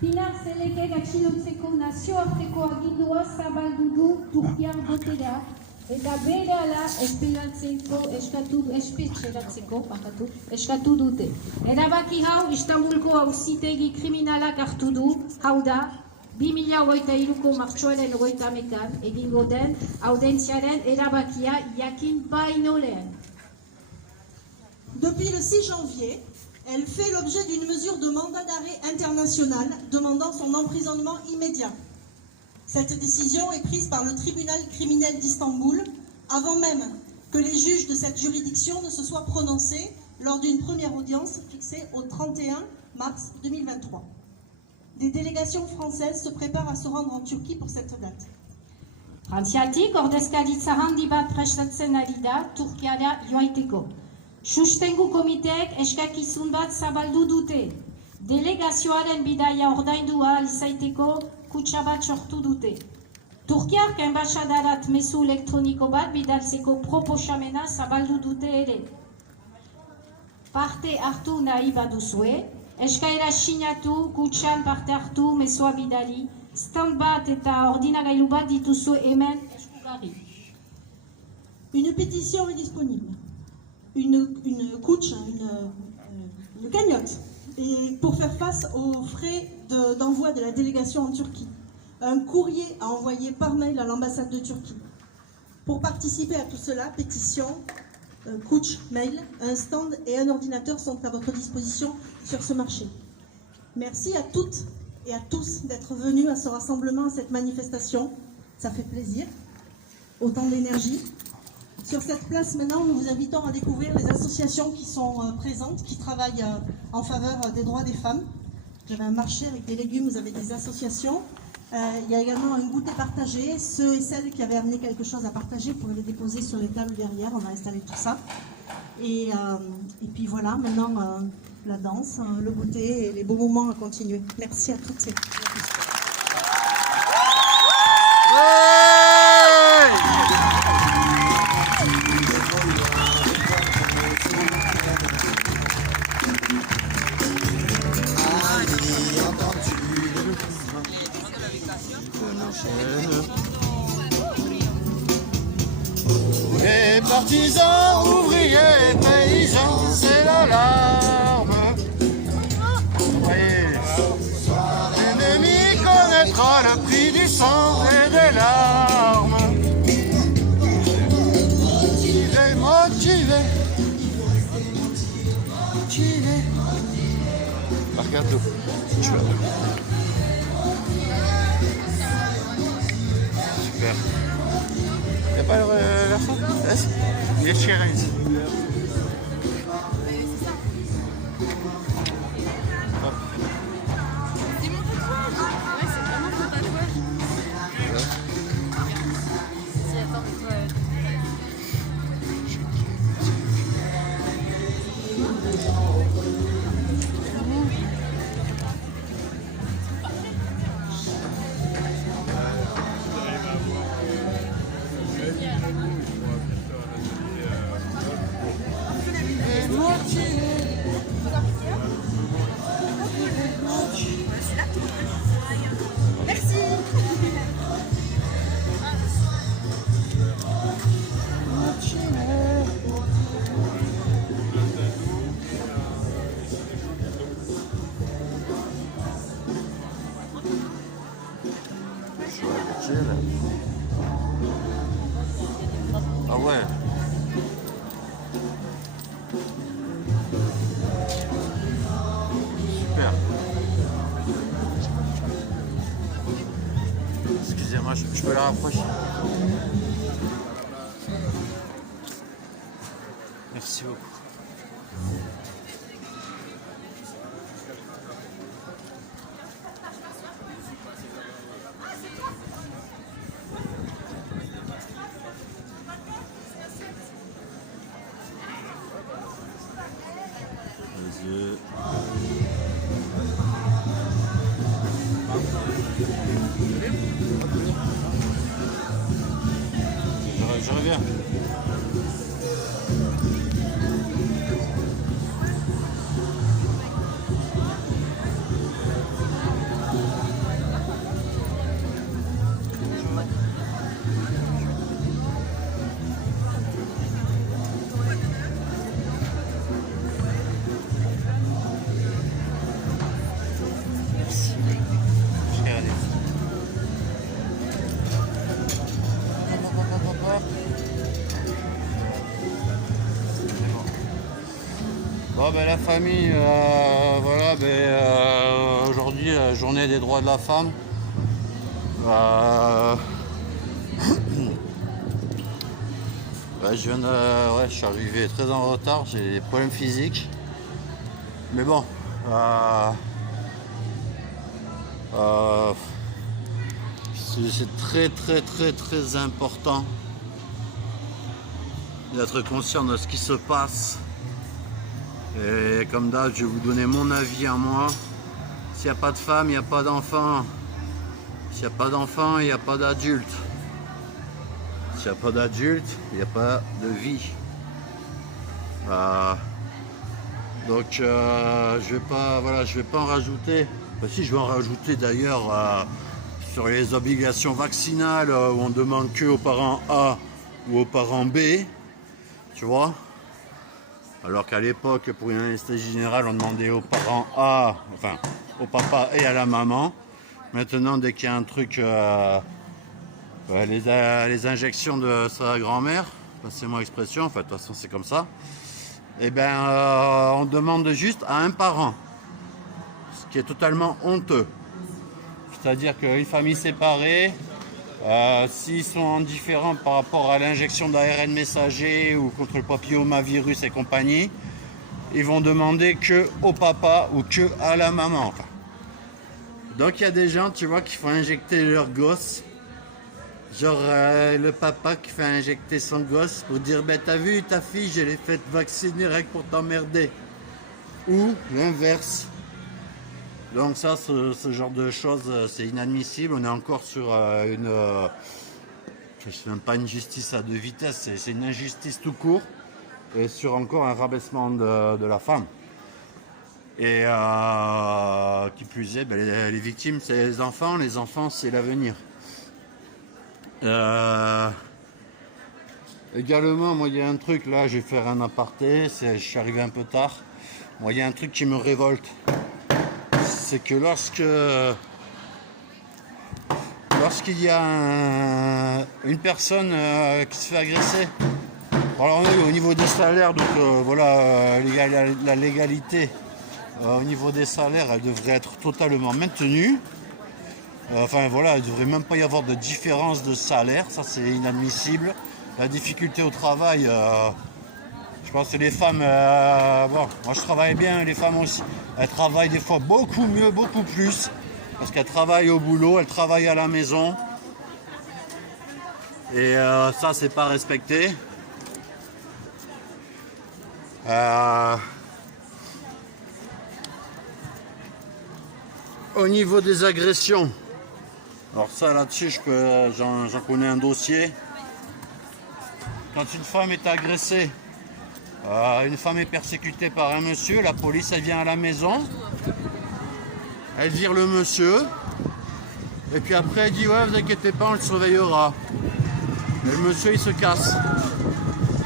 Pinar Selekek atxilotzeko nazioarteko agindua zabaldu du Turkiar botera, eta berehala espetxeratzeko eskatu dute. Erabaki hau Istanbulko auzitegi kriminalak hartu du, hau da, 2023ko martxoaren 30ean egingo den audentziaren erabakia jakin baino lehen. Depuis le 6 janvier, elle fait l'objet d'une mesure de mandat d'arrêt international demandant son emprisonnement immédiat. Cette décision est prise par le tribunal criminel d'Istanbul avant même que les juges de cette juridiction ne se soient prononcés lors d'une première audience fixée au 31 mars 2023. Des délégations françaises se préparent à se rendre en Turquie pour cette date. Frantziatik ordezkaritza handi bat prestatzen ari da Turkiara joaiteko. Sustengu komiteek eskakizun bat zabaldu dute. Delegazioaren bidaia ordaindua izaiteko kutxa bat sortu dute. Turkiak enbaxadarat mezu elektroniko bat bidaltzeko proposamena zabaldu dute ere. Parte hartu nahi baduzue, eskaera sinatu, kutxan parte hartu, mezua bidali, stand bat eta ordinagailu bat dituzu hemen eskugarri. Une pétition est disponible. Une couche, une cagnotte, et pour faire face aux frais d'envoi de la délégation en Turquie. Un courrier à envoyer par mail à l'ambassade de Turquie. Pour participer à tout cela, pétition, couch, mail, un stand et un ordinateur sont à votre disposition sur ce marché. Merci à toutes et à tous d'être venus à ce rassemblement, à cette manifestation. Ça fait plaisir. Autant d'énergie. Sur cette place, maintenant, nous vous invitons à découvrir les associations qui sont présentes, qui travaillent en faveur des droits des femmes. J'avais un marché avec des légumes, vous avez des associations. Il y a également un goûter partagé. Ceux et celles qui avaient amené quelque chose à partager pourraient les déposer sur les tables derrière. On va installer tout ça. Et puis voilà, maintenant, la danse, le goûter et les beaux moments à continuer. Merci à toutes et à tous. Les partisans, ouvriers, paysans, c'est l'alarme. Voyez, l'ennemi connaîtra le prix du sang et des larmes. Motivé, motivé, motivé. Regarde-le, tu vas. Super. Y'a pas la fin? Il est cher ici. C'est mon tatouage. Ouais, c'est vraiment ton tatouage. Si, attends, toi. Merci. Ah ouais. Super. Excusez-moi, je peux la rapprocher. Merci beaucoup. Les yeux. Je reviens. Bon, ben, la famille, voilà, aujourd'hui, la journée des droits de la femme. Ouais, je suis arrivé très en retard, j'ai des problèmes physiques. Mais bon, c'est très important d'être conscient de ce qui se passe. Et comme d'hab, je vais vous donner mon avis à moi. S'il n'y a pas de femme, il n'y a pas d'enfant. S'il n'y a pas d'enfant, il n'y a pas d'adulte. S'il n'y a pas d'adulte, il n'y a pas de vie. Donc je vais pas en rajouter. Si, je vais en rajouter d'ailleurs sur les obligations vaccinales où on demande que aux parents A ou aux parents B, tu vois. Alors qu'à l'époque, pour une anesthésie générale, on demandait aux parents A, enfin au papa et à la maman. Maintenant, dès qu'il y a un truc, les injections de sa grand-mère, passez-moi l'expression, enfin de toute façon c'est comme ça, et on demande juste à un parent, ce qui est totalement honteux. C'est-à-dire qu'une famille séparée, s'ils sont indifférents par rapport à l'injection d'ARN messager ou contre le papillomavirus et compagnie, ils vont demander que au papa ou que à la maman. Enfin. Donc il y a des gens, tu vois, qui font injecter leur gosse. Genre le papa qui fait injecter son gosse pour dire t'as vu ta fille, je l'ai faite vacciner rien que pour t'emmerder. Ou l'inverse. Donc ça, ce genre de choses, c'est inadmissible. On est encore sur je sais même pas une justice à deux vitesses, c'est une injustice tout court. Et sur encore un rabaissement de la femme. Et qui plus est, les victimes c'est les enfants c'est l'avenir. Également, moi il y a un truc là, je vais faire un aparté, je suis arrivé un peu tard. Moi il y a un truc qui me révolte, c'est que lorsqu'il y a une personne qui se fait agresser, alors au niveau des salaires, donc la légalité au niveau des salaires, elle devrait être totalement maintenue. Enfin voilà, il ne devrait même pas y avoir de différence de salaire, ça c'est inadmissible. La difficulté au travail, je pense que les femmes, moi je travaille bien, les femmes aussi, elles travaillent des fois beaucoup mieux, beaucoup plus, parce qu'elles travaillent au boulot, elles travaillent à la maison, et ça c'est pas respecté. Au niveau des agressions, alors ça là-dessus j'en connais un dossier. Quand une femme est agressée, une femme est persécutée par un monsieur, la police elle vient à la maison, elle vire le monsieur, et puis après elle dit ouais vous inquiétez pas on le surveillera. Et le monsieur il se casse.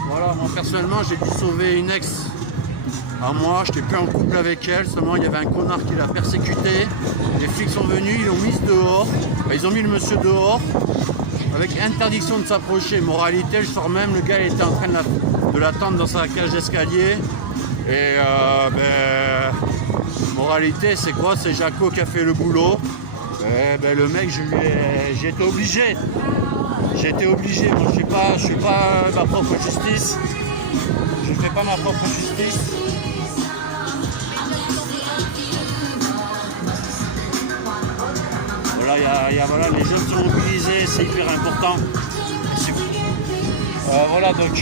Voilà, moi personnellement j'ai dû sauver une ex à moi, je n'étais plus en couple avec elle, seulement il y avait un connard qui l'a persécuté, les flics sont venus, ils l'ont mis dehors, ils ont mis le monsieur dehors, avec interdiction de s'approcher. Moralité, le soir même, le gars était en train de l'attendre dans sa cage d'escalier, et moralité c'est quoi? C'est Jaco qui a fait le boulot, et le mec j'ai été obligé. Moi je suis pas ma propre justice. Je ne fais pas ma propre justice. Voilà, les jeunes sont mobilisés, c'est hyper important. Voilà, donc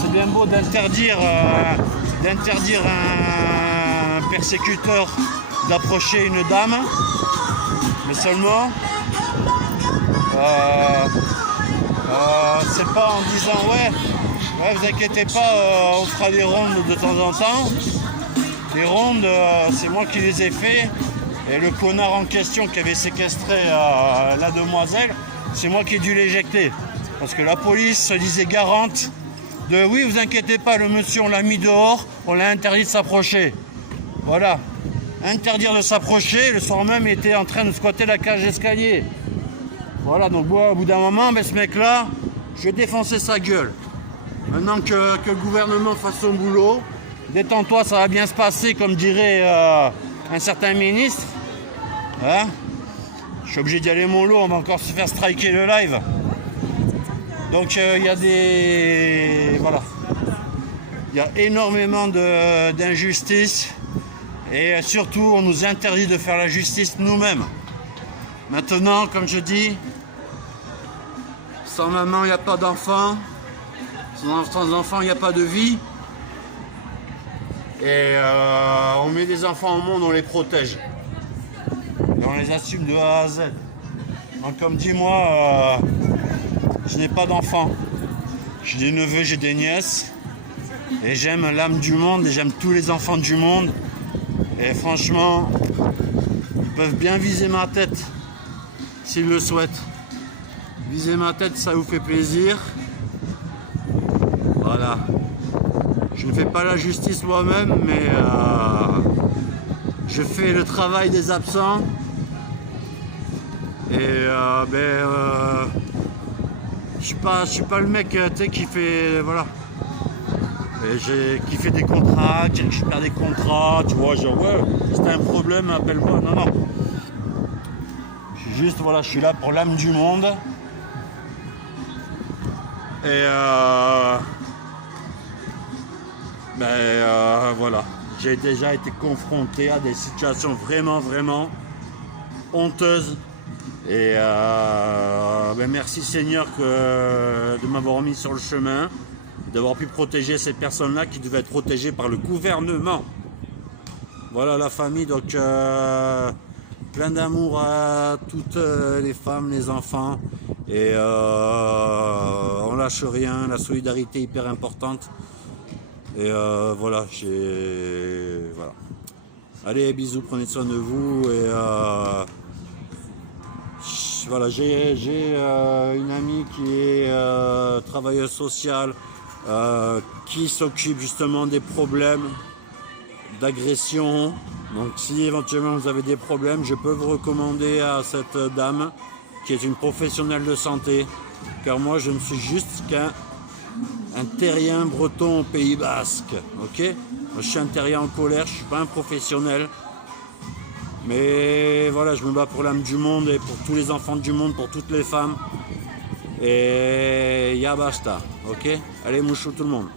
c'est bien beau d'interdire un persécuteur d'approcher une dame, mais seulement c'est pas en disant ouais vous inquiétez pas, on fera des rondes de temps en temps. Les rondes, c'est moi qui les ai fait, et le connard en question qui avait séquestré la demoiselle, c'est moi qui ai dû l'éjecter, parce que la police se disait garante de oui vous inquiétez pas, le monsieur on l'a mis dehors, on l'a interdit de s'approcher. Voilà, interdire de s'approcher, le soir même il était en train de squatter la cage d'escalier. Voilà, donc bon, au bout d'un moment, ce mec-là, je vais défoncer sa gueule. Maintenant que le gouvernement fasse son boulot, détends-toi, ça va bien se passer, comme dirait un certain ministre. Hein? Je suis obligé d'y aller mollo, on va encore se faire striker le live. Donc il y a des... Voilà. Il y a énormément d'injustices. Et surtout, on nous interdit de faire la justice nous-mêmes. Maintenant, comme je dis, sans maman, il n'y a pas d'enfant. Sans enfant, il n'y a pas de vie. Et on met des enfants au monde, on les protège. Et on les assume de A à Z. Donc comme dit moi, je n'ai pas d'enfants. J'ai des neveux, j'ai des nièces. Et j'aime l'âme du monde et j'aime tous les enfants du monde. Et franchement, ils peuvent bien viser ma tête s'ils le souhaitent. Viser ma tête, ça vous fait plaisir. Voilà. Je ne fais pas la justice moi-même, mais je fais le travail des absents. Et je suis pas le mec qui fait... Voilà. Et qui fait des contrats, qui récupère des contrats, tu vois, genre ouais, si t'as un problème, appelle-moi. Non, non. Je suis juste, voilà, je suis là pour l'âme du monde. Et voilà. J'ai déjà été confronté à des situations vraiment, vraiment honteuses. Et merci Seigneur de m'avoir mis sur le chemin. D'avoir pu protéger ces personnes-là qui devaient être protégées par le gouvernement. Voilà la famille, donc plein d'amour à toutes les femmes, les enfants. Et on lâche rien, la solidarité est hyper importante. Et voilà, voilà. Allez, bisous, prenez soin de vous. Et voilà, j'ai une amie qui est travailleuse sociale. Qui s'occupe justement des problèmes d'agression. Donc si éventuellement vous avez des problèmes, je peux vous recommander à cette dame qui est une professionnelle de santé, car moi je ne suis juste qu'un terrien breton au Pays Basque. Ok, moi, je suis un terrien en colère, je ne suis pas un professionnel, mais voilà, je me bats pour l'âme du monde et pour tous les enfants du monde, pour toutes les femmes. Et ya basta, ok? Allez, mouchou tout le monde.